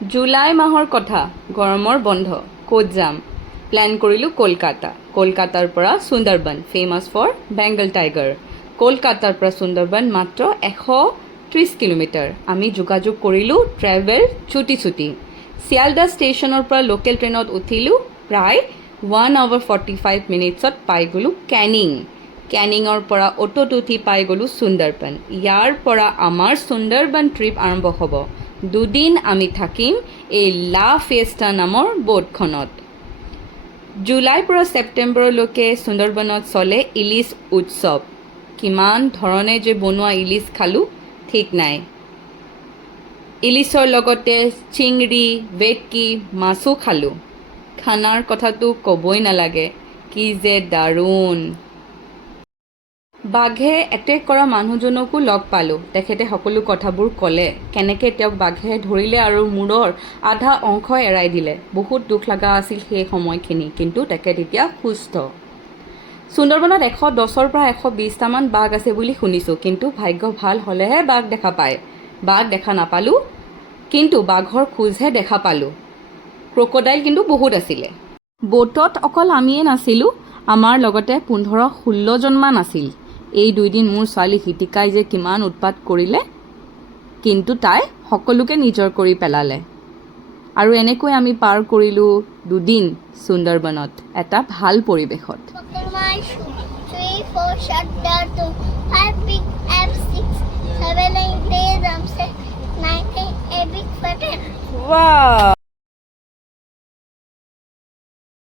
July মাহৰ কথা, গৰমৰ বন্ধ, ক'ত যাম? প্লেন কৰিলোঁ কলকাতা। কলকাতাৰ পৰা Sundarban, famous for Bengal tiger. কলকাতাৰ পৰা সুন্দৰবন মাত্ৰ 130 কিলোমিটাৰ। আমি যোগাযোগ কৰিলোঁ ট্ৰেভেল চুটি। শিয়ালদা ষ্টেচনৰ পৰা লোকেল ট্ৰেইনত উঠিলোঁ। প্ৰায় 1 hour 45 minutesত পাই গ'লোঁ কেনিং। কেনিঙৰ পৰা অ'টোত উঠি পাই গ'লোঁ সুন্দৰবন। ইয়াৰ পৰা আমাৰ সুন্দৰবন ট্ৰিপ আৰম্ভ হ'ব। 2 দিন আমি থাকিম এই লা ফিয়েষ্টা নামৰ বোটখনত। জুলাইৰ পৰা ছেপ্টেম্বৰলৈকে সুন্দৰবনত চলে ইলিচ উৎসৱ। কিমান ধৰণে যে বনোৱা ইলিচ খালোঁ ঠিক নাই। ইলিচৰ লগতে চিংৰি, ভেটকি, মাছো খালোঁ। খানাৰ কথাটো ক'বই নালাগে, কি যে দাৰুণ। বাঘে এটেক কৰা মানুহজনকো লগ পালোঁ। তেখেতে সকলো কথাবোৰ ক'লে, কেনেকৈ তেওঁক বাঘে ধৰিলে আৰু মূৰৰ আধা অংশ এৰাই দিলে। বহুত দুখ লগা আছিল সেই সময়খিনি, কিন্তু তেখেত এতিয়া সুস্থ। সুন্দৰবনত 110ৰ পৰা 120টামান বাঘ আছে বুলি শুনিছোঁ, কিন্তু ভাগ্য ভাল হ'লেহে বাঘ দেখা পায়। বাঘ দেখা নাপালোঁ, কিন্তু বাঘৰ খোজহে দেখা পালোঁ। ক্ৰক'ডাইল কিন্তু বহুত আছিলে। বোটত অকল আমিয়ে নাছিলোঁ, আমাৰ লগতে 15-16জনমান আছিল। এই 2 দিন মোৰ ছোৱালী হিতিকাই যে কিমান উৎপাত কৰিলে, কিন্তু তাই সকলোকে নিজৰ কৰি পেলালে। আৰু এনেকৈ আমি পাৰ কৰিলোঁ 2 দিন সুন্দৰবনত, এটা ভাল পৰিৱেশত। Wow!